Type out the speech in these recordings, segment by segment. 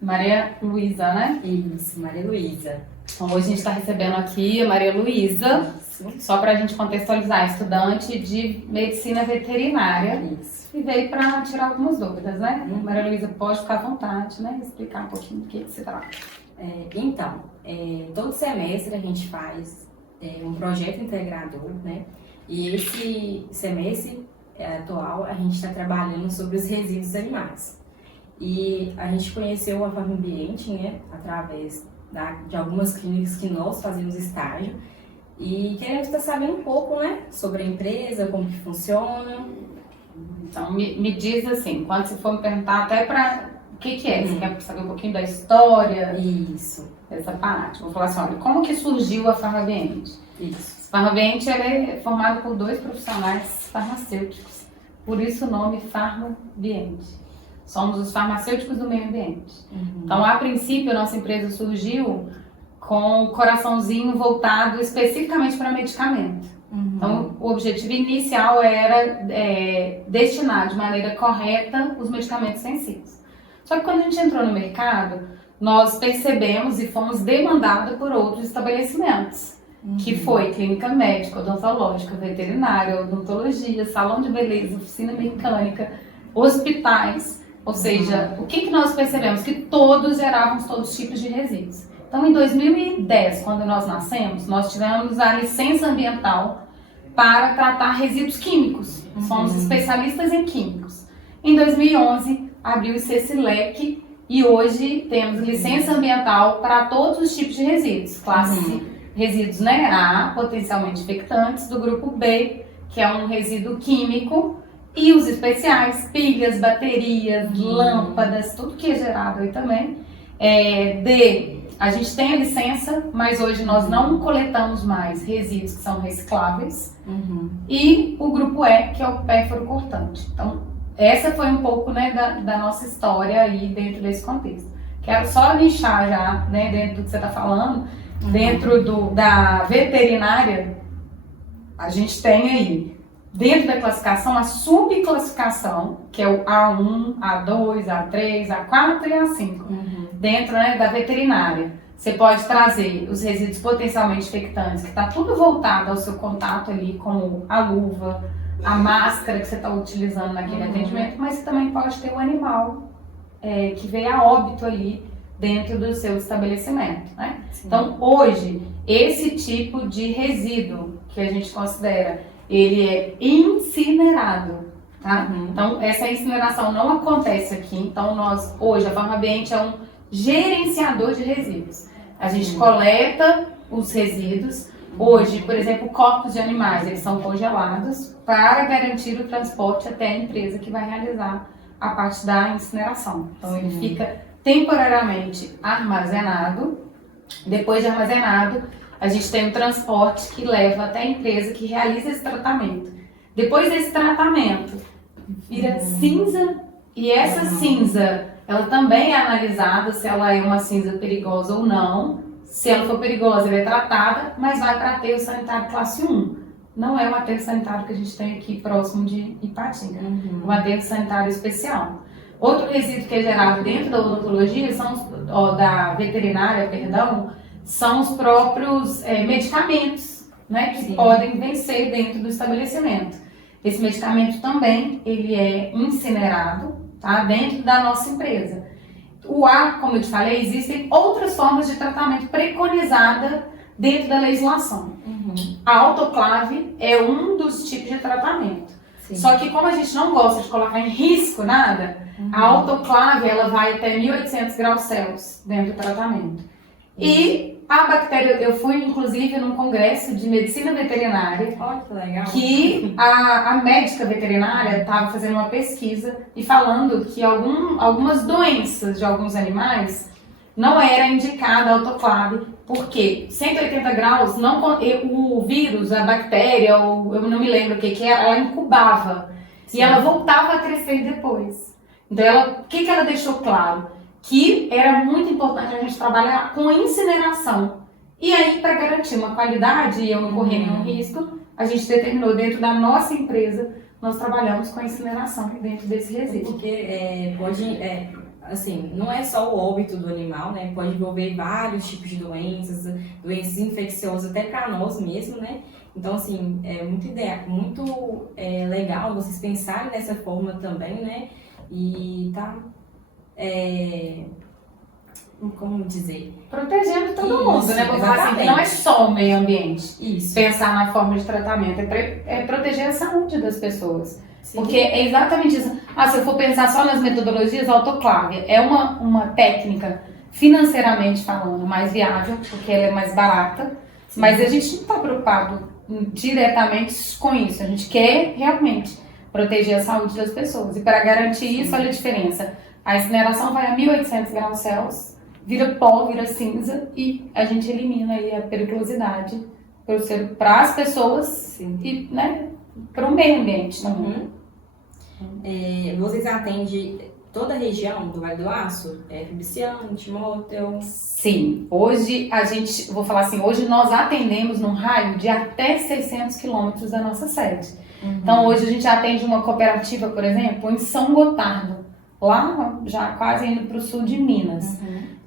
Maria Luísa, né? Isso, Maria Luísa. Então hoje a gente está recebendo aqui a Maria Luísa, só para a gente contextualizar, estudante de medicina veterinária. Isso. E veio para tirar algumas dúvidas, né? Maria Luísa, pode ficar à vontade, né? Explicar um pouquinho do que se trata. Todo semestre a gente faz um projeto integrador, né? E esse semestre atual a gente está trabalhando sobre os resíduos animais. E a gente conheceu a Farma Ambiente, né? Através de algumas clínicas que nós fazemos estágio. E queremos estar sabendo um pouco, né? Sobre a empresa, como que funciona. Então, me diz assim, quando você for me perguntar até para o que é, você quer saber um pouquinho da história? Isso. Essa parte. Vou falar assim, olha, como que surgiu a Farma Ambiente? Isso. A Farma Ambiente ela é formada por 2 profissionais farmacêuticos, por isso o nome Farma Ambiente. Somos os farmacêuticos do meio ambiente. Então, a princípio, a nossa empresa surgiu com o coraçãozinho voltado especificamente para medicamento. Então, o objetivo inicial era destinar de maneira correta os medicamentos sensíveis. Só que quando a gente entrou no mercado, nós percebemos e fomos demandados por outros estabelecimentos, que foi clínica médica, odontológica, veterinária, odontologia, salão de beleza, oficina mecânica, hospitais. Ou seja, o que nós percebemos? Que todos geravam todos os tipos de resíduos. Então, em 2010, quando nós nascemos, nós tivemos a licença ambiental para tratar resíduos químicos. Somos especialistas em químicos. Em 2011, abriu-se esse leque e hoje temos licença ambiental para todos os tipos de resíduos. Classe resíduos, né, A, potencialmente infectantes, do grupo B, que é um resíduo químico, e os especiais, pilhas, baterias, lâmpadas, tudo que é gerado aí também. D, a gente tem a licença, mas hoje nós não coletamos mais resíduos que são recicláveis. E o grupo E, que é o pérfuro cortante. Então, essa foi um pouco, né, da nossa história aí dentro desse contexto. Quero só lixar já, né, dentro do que você está falando, dentro da veterinária, a gente tem aí, dentro da classificação, a subclassificação, que é o A1, A2, A3, A4 e A5. Dentro, né, da veterinária, você pode trazer os resíduos potencialmente infectantes, que está tudo voltado ao seu contato ali, como a luva, a máscara que você está utilizando naquele atendimento, mas você também pode ter o animal que veio a óbito ali dentro do seu estabelecimento, né? Então, hoje, esse tipo de resíduo que a gente considera, ele é incinerado, tá? Então, essa incineração não acontece aqui. Então, hoje, a Farma Ambiente é um gerenciador de resíduos. A gente coleta os resíduos. Hoje, por exemplo, corpos de animais, eles são congelados para garantir o transporte até a empresa que vai realizar a parte da incineração. Então, ele fica temporariamente armazenado. Depois de armazenado, a gente tem um transporte que leva até a empresa que realiza esse tratamento. Depois desse tratamento, vira cinza, e essa cinza, ela também é analisada se ela é uma cinza perigosa ou não. Se ela for perigosa, ela é tratada, mas vai para aterro sanitário classe 1. Não é o aterro sanitário que a gente tem aqui próximo de Ipatinga, um aterro sanitário especial. Outro resíduo que é gerado dentro da odontologia, da veterinária, perdão, são os próprios medicamentos, né, que podem vencer dentro do estabelecimento. Esse medicamento também ele é incinerado, tá, dentro da nossa empresa. O A, como eu te falei, existem outras formas de tratamento preconizada dentro da legislação. A autoclave é um dos tipos de tratamento. Só que como a gente não gosta de colocar em risco nada, a autoclave ela vai até 1800 graus Celsius dentro do tratamento. E a bactéria, eu fui inclusive num congresso de medicina veterinária, que legal. Que a médica veterinária estava fazendo uma pesquisa e falando que algumas doenças de alguns animais não era indicada a autoclave, porque 180 graus, o vírus, a bactéria, eu não me lembro o que era, ela incubava e ela voltava a crescer depois. Então, o que ela deixou claro? Que era muito importante a gente trabalhar com incineração. E aí, para garantir uma qualidade e eu não correr nenhum risco, a gente determinou dentro da nossa empresa, nós trabalhamos com a incineração dentro desse resíduo. Porque assim, não é só o óbito do animal, né? Pode envolver vários tipos de doenças, doenças infecciosas até para nós mesmo, né? Então, assim, é muito legal vocês pensarem dessa forma também, né? E tá, como dizer? Protegendo todo mundo, né? Vou falar assim, exatamente. não é só o meio ambiente. Isso. Pensar na forma de tratamento, é proteger a saúde das pessoas. Sim. Porque é exatamente isso. Se eu for pensar só nas metodologias, a autoclave é uma técnica, financeiramente falando, mais viável, porque ela é mais barata, sim, mas a gente não está preocupado diretamente com isso. A gente quer realmente proteger a saúde das pessoas. E para garantir isso, olha a diferença. A incineração vai a 1.800 graus Celsius, vira pó, vira cinza e a gente elimina aí a periculosidade para as pessoas, sim, e, né, para o meio ambiente também. Vocês atendem toda a região do Vale do Aço? Viciante, Motel? Sim. Hoje vou falar assim, hoje nós atendemos num raio de até 600 quilômetros da nossa sede. Então hoje a gente atende uma cooperativa, por exemplo, em São Gotardo, lá já quase indo para o sul de Minas.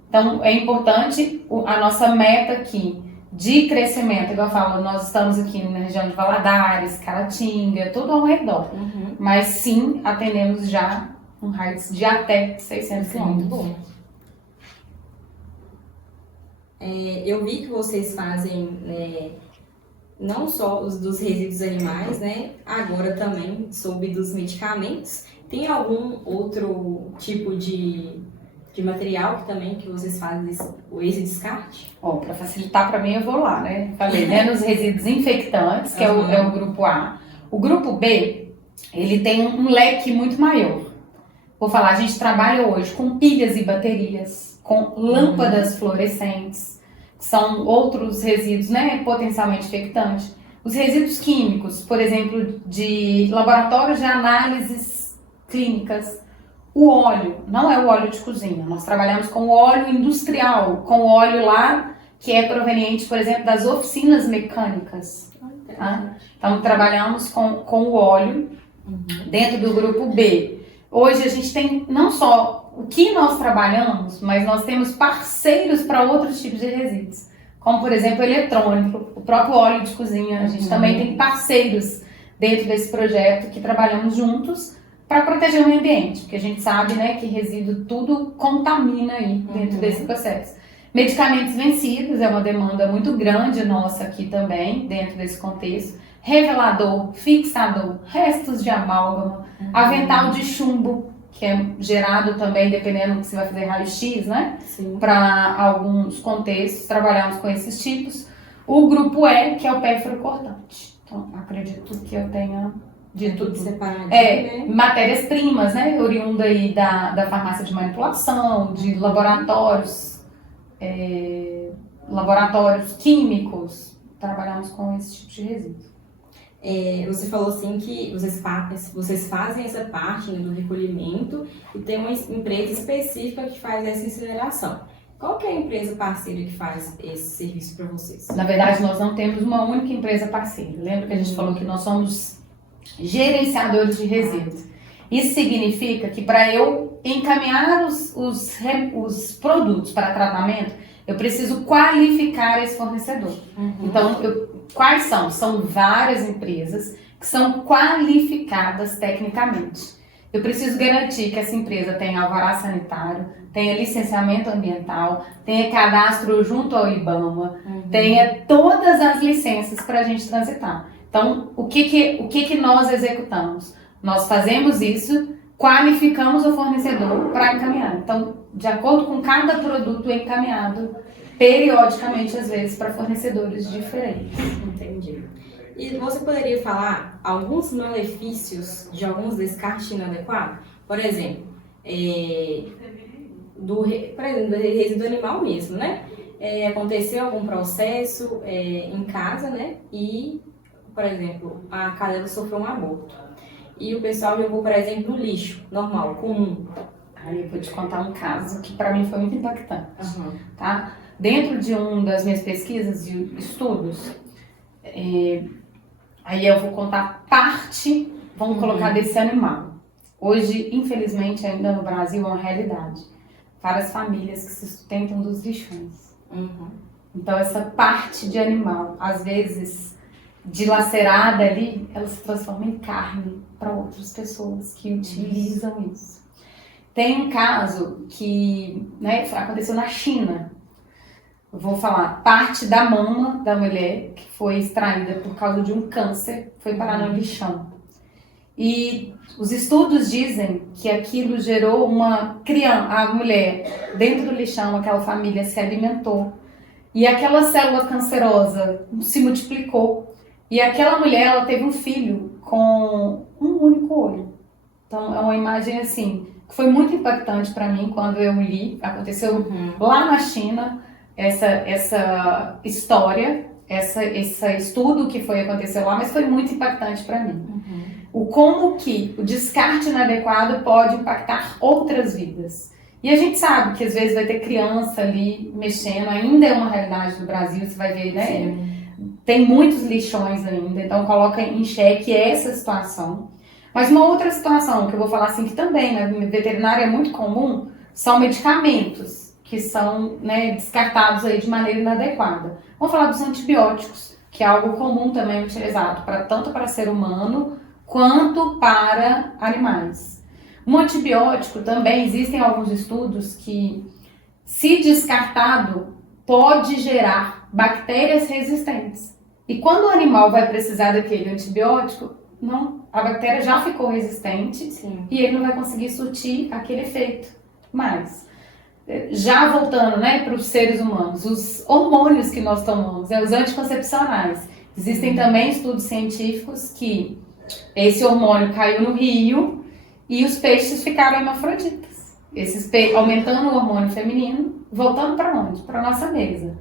Então é importante a nossa meta aqui de crescimento, igual eu falo, nós estamos aqui na região de Valadares, Caratinga, tudo ao redor. Mas sim, atendemos já um raio de até 600 quilômetros. Bom. Eu vi que vocês fazem não só os dos resíduos animais, né? Agora também soube dos medicamentos. Tem algum outro tipo de material que vocês fazem esse descarte? Para facilitar para mim, eu vou lá, né? Falei, né? Nos resíduos infectantes, que é o grupo A. O grupo B, ele tem um leque muito maior. Vou falar, a gente trabalha hoje com pilhas e baterias, com lâmpadas fluorescentes, que são outros resíduos, né? Potencialmente infectantes. Os resíduos químicos, por exemplo, de laboratórios de análises clínicas. O óleo, não é o óleo de cozinha, nós trabalhamos com o óleo industrial, com o óleo lá que é proveniente, por exemplo, das oficinas mecânicas. Tá? Então, trabalhamos com o óleo dentro do grupo B. Hoje a gente tem não só o que nós trabalhamos, mas nós temos parceiros para outros tipos de resíduos, como, por exemplo, o eletrônico, o próprio óleo de cozinha. A gente também tem parceiros dentro desse projeto que trabalhamos juntos para proteger o meio ambiente, porque a gente sabe, né, que resíduo tudo contamina aí dentro desse processo. Medicamentos vencidos é uma demanda muito grande nossa aqui também, dentro desse contexto. Revelador, fixador, restos de amálgama, avental de chumbo, que é gerado também, dependendo do que você vai fazer raio-x, né? Para alguns contextos, trabalhamos com esses tipos. O grupo E, que é o pérfuro cortante. Então, acredito que eu tenha de tudo separado, né? Matérias-primas, né? Oriunda aí da farmácia de manipulação, de laboratórios, laboratórios químicos. Trabalhamos com esse tipo de resíduo. Você falou assim que vocês fazem essa parte, né, do recolhimento e tem uma empresa específica que faz essa incineração. Qual que é a empresa parceira que faz esse serviço para vocês? Na verdade, nós não temos uma única empresa parceira. Lembra que a gente falou que nós somos gerenciadores de resíduos. Isso significa que para eu encaminhar os produtos para tratamento, eu preciso qualificar esse fornecedor. Então, quais são? São várias empresas que são qualificadas tecnicamente. Eu preciso garantir que essa empresa tenha alvará sanitário, tenha licenciamento ambiental, tenha cadastro junto ao IBAMA, tenha todas as licenças para a gente transitar. Então, o que nós executamos? Nós fazemos isso, qualificamos o fornecedor para encaminhar. Então, de acordo com cada produto encaminhado, periodicamente, às vezes, para fornecedores diferentes. Entendi. E você poderia falar alguns malefícios de alguns descartes inadequados? Por exemplo, do resíduo animal mesmo, né? Aconteceu algum processo em casa, né? E, por exemplo, a cadela sofreu um aborto. E o pessoal jogou, por exemplo, no lixo, normal, comum. Aí eu vou te contar um caso que para mim foi muito impactante. Tá? Dentro de uma das minhas pesquisas e estudos, aí eu vou contar parte, vamos colocar, desse animal. Hoje, infelizmente, ainda no Brasil é uma realidade. Várias famílias que se sustentam dos lixões. Então, essa parte de animal, às vezes, dilacerada ali, ela se transforma em carne para outras pessoas que utilizam isso. Tem um caso que, né, aconteceu na China. Eu vou falar, parte da mama da mulher que foi extraída por causa de um câncer foi parar no lixão. E os estudos dizem que aquilo gerou uma criança, a mulher dentro do lixão, aquela família se alimentou e aquela célula cancerosa se multiplicou e aquela mulher ela teve um filho com um único olho. Então é uma imagem assim que foi muito impactante para mim quando eu li. Aconteceu lá na China essa história, esse estudo que aconteceu lá, mas foi muito impactante para mim. O como que o descarte inadequado pode impactar outras vidas. E a gente sabe que às vezes vai ter criança ali mexendo, ainda é uma realidade do Brasil, você vai ver, né? Sim. Tem muitos lixões ainda, então coloca em xeque essa situação. Mas uma outra situação que eu vou falar assim, que também na veterinária é muito comum, são medicamentos que são, né, descartados aí de maneira inadequada. Vamos falar dos antibióticos, que é algo comum também utilizado tanto para ser humano quanto para animais. Um antibiótico também, existem alguns estudos que, se descartado, pode gerar bactérias resistentes. E quando o animal vai precisar daquele antibiótico, não, a bactéria já ficou resistente. Sim. E ele não vai conseguir surtir aquele efeito mais. Já voltando, né, para os seres humanos, os hormônios que nós tomamos, os anticoncepcionais. Existem também estudos científicos que esse hormônio caiu no rio e os peixes ficaram hermafroditas. Aumentando o hormônio feminino, voltando para onde? Para a nossa mesa.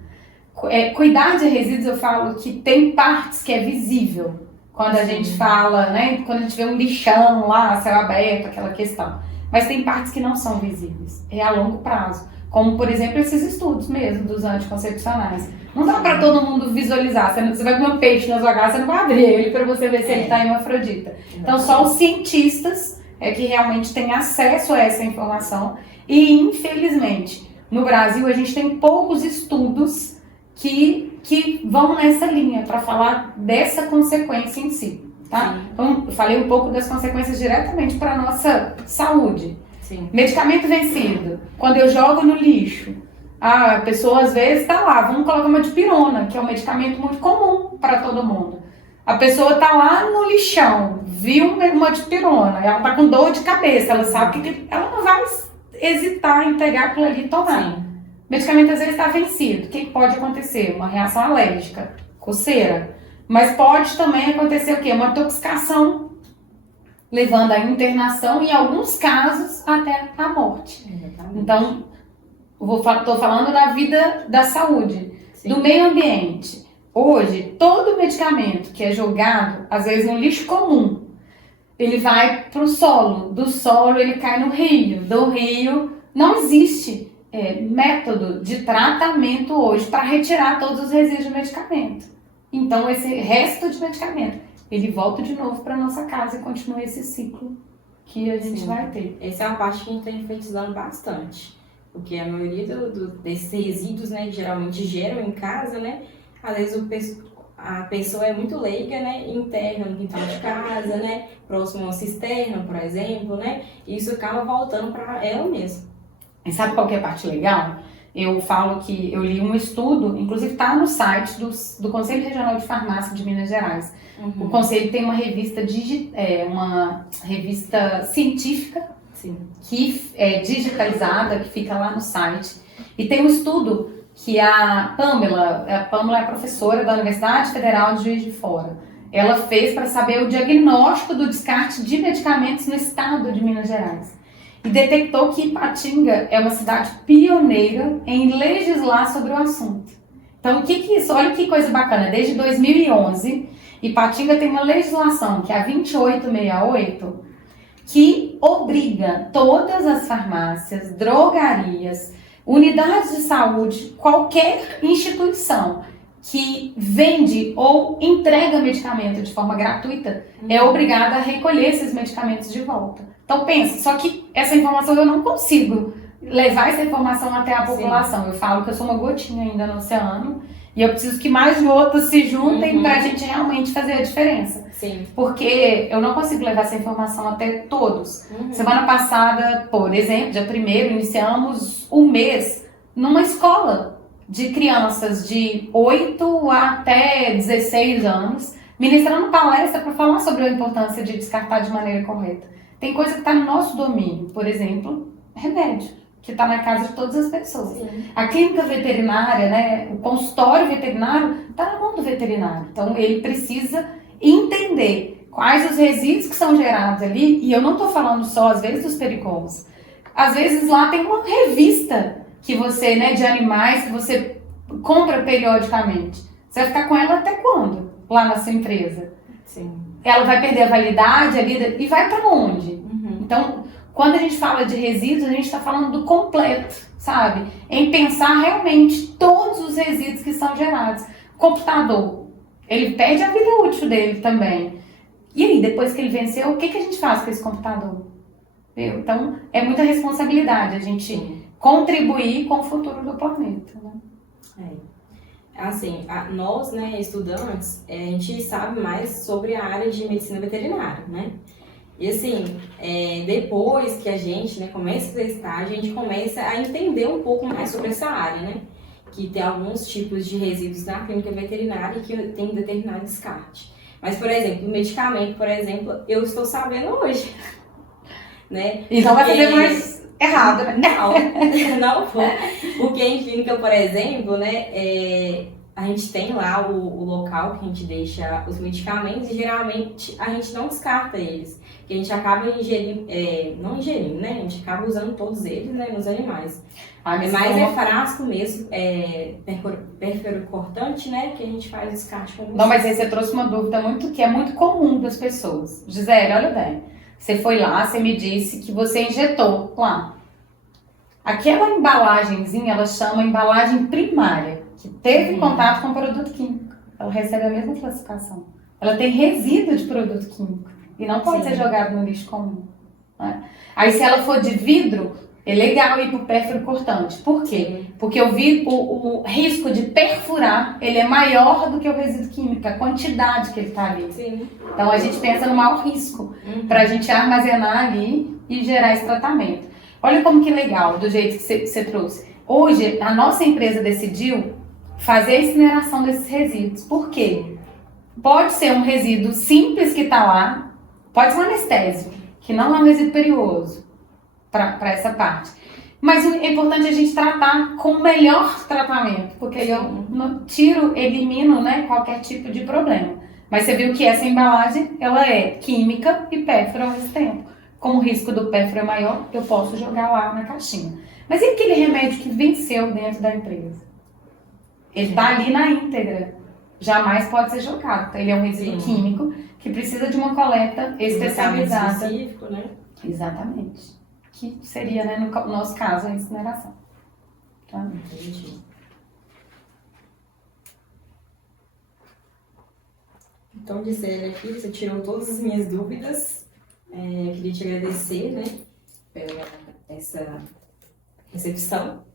Cuidar de resíduos, eu falo que tem partes que é visível. Quando a gente fala, né, quando a gente vê um lixão lá, céu aberto, aquela questão. Mas tem partes que não são visíveis, é a longo prazo. Como, por exemplo, esses estudos mesmo dos anticoncepcionais. Não dá para todo mundo visualizar. Você vai comer um peixe na sua casa, você não vai abrir ele para você ver se ele está hermafrodita. Então, só os cientistas que realmente têm acesso a essa informação. E, infelizmente, no Brasil, a gente tem poucos estudos que vão nessa linha para falar dessa consequência em si. Tá? Então, eu falei um pouco das consequências diretamente para a nossa saúde. Sim. Medicamento vencido. Quando eu jogo no lixo, a pessoa às vezes está lá, vamos colocar uma dipirona, que é um medicamento muito comum para todo mundo. A pessoa está lá no lixão, viu uma dipirona, ela está com dor de cabeça, ela sabe que ela não vai hesitar em pegar aquilo ali e tomar. Sim. O medicamento às vezes está vencido. O que pode acontecer? Uma reação alérgica, coceira. Mas pode também acontecer o quê? Uma intoxicação, levando à internação e, em alguns casos, até à morte. Exatamente. Então, estou falando da vida da saúde, sim, do meio ambiente. Hoje, todo medicamento que é jogado, às vezes no lixo comum, ele vai para o solo. Do solo, ele cai no rio. Do rio, não existe método de tratamento hoje para retirar todos os resíduos de medicamento. Então, esse resto de medicamento, ele volta de novo para nossa casa e continua esse ciclo que a gente vai ter. Essa é uma parte que a gente está enfatizando bastante. Porque a maioria desses resíduos, né, que geralmente geram em casa, né, às vezes a pessoa é muito leiga, né, enterra no quintal de casa, né, próximo a uma cisterna, por exemplo, né, e isso acaba voltando para ela mesma. E sabe qual que é a parte legal? Eu falo que eu li um estudo, inclusive está no site do Conselho Regional de Farmácia de Minas Gerais. O Conselho tem uma revista, uma revista científica, sim, que é digitalizada, que fica lá no site. E tem um estudo que a Pamela é professora da Universidade Federal de Juiz de Fora. Ela fez para saber o diagnóstico do descarte de medicamentos no estado de Minas Gerais. E detectou que Ipatinga é uma cidade pioneira em legislar sobre o assunto. Então, o que é isso? Olha que coisa bacana. Desde 2011, Ipatinga tem uma legislação, que é a 2868, que obriga todas as farmácias, drogarias, unidades de saúde, qualquer instituição que vende ou entrega medicamento de forma gratuita, é obrigada a recolher esses medicamentos de volta. Então pensa, só que essa informação eu não consigo levar essa informação até a população. Eu falo que eu sou uma gotinha ainda no oceano e eu preciso que mais gotas se juntem para a gente realmente fazer a diferença. Sim. Porque eu não consigo levar essa informação até todos. Semana passada, por exemplo, dia 1º, iniciamos um mês numa escola de crianças de 8 até 16 anos, ministrando palestra para falar sobre a importância de descartar de maneira correta. Tem coisa que está no nosso domínio, por exemplo, remédio, que está na casa de todas as pessoas. Sim. A clínica veterinária, né, o consultório veterinário, está na mão do veterinário. Então, ele precisa entender quais os resíduos que são gerados ali, e eu não estou falando só, às vezes, dos perigosos. Às vezes, lá tem uma revista que você, né, de animais, que você compra periodicamente. Você vai ficar com ela até quando? Lá na sua empresa? Sim. Ela vai perder a validade ali e vai para onde? Então, quando a gente fala de resíduos, a gente está falando do completo, sabe? Em pensar realmente todos os resíduos que são gerados. Computador, ele perde a vida útil dele também. E aí, depois que ele venceu, o que a gente faz com esse computador? Então, é muita responsabilidade a gente contribuir com o futuro do planeta, né? Assim, nós, né, estudantes, a gente sabe mais sobre a área de medicina veterinária, né? E assim, depois que a gente, né, começa a fazer estágio, a gente começa a entender um pouco mais sobre essa área, né? Que tem alguns tipos de resíduos na clínica veterinária que tem determinado descarte. Mas, por exemplo, o medicamento, por exemplo, eu estou sabendo hoje, né? Então vai fazer mais errado, né? Não vou. Porque em clínica, por exemplo, né, a gente tem lá o local que a gente deixa os medicamentos e geralmente a gente não descarta eles. Porque a gente acaba ingerindo, não ingerindo, né? A gente acaba usando todos eles, né, nos animais. Mas é frasco mesmo, pérfuro cortante, né, que a gente faz descarte com. Não, mas aí você trouxe uma dúvida que é muito comum das pessoas. Gisele, olha bem. Você foi lá, você me disse que você injetou lá. Aquela embalagenzinha, ela chama embalagem primária, que teve contato com produto químico. Ela recebe a mesma classificação. Ela tem resíduo de produto químico e não pode ser jogado no lixo comum, né? Aí se ela for de vidro, é legal ir para o pérfuro cortante. Por quê? Porque o risco de perfurar, ele é maior do que o resíduo químico, a quantidade que ele está ali. Sim. Então a gente pensa no maior risco para a gente armazenar ali e gerar esse tratamento. Olha como que legal, do jeito que você trouxe. Hoje, a nossa empresa decidiu fazer a incineração desses resíduos. Por quê? Pode ser um resíduo simples que está lá, pode ser um anestésico, que não é um resíduo perigoso para essa parte. Mas o importante é a gente tratar com o melhor tratamento, porque aí eu elimino, né, qualquer tipo de problema. Mas você viu que essa embalagem, ela é química e pérfuro ao mesmo tempo. Como o risco do pérfuro é maior, eu posso jogar lá na caixinha. Mas e aquele remédio que venceu dentro da empresa? Ele está ali na íntegra. Jamais pode ser jogado. Então, ele é um resíduo químico que precisa de uma coleta especializada. Específico, né? Exatamente. Que seria, né, no nosso caso, a incineração. Tá? Entendi. Então, Gisele, aqui você tirou todas as minhas dúvidas. Queria te agradecer, né, pela essa recepção.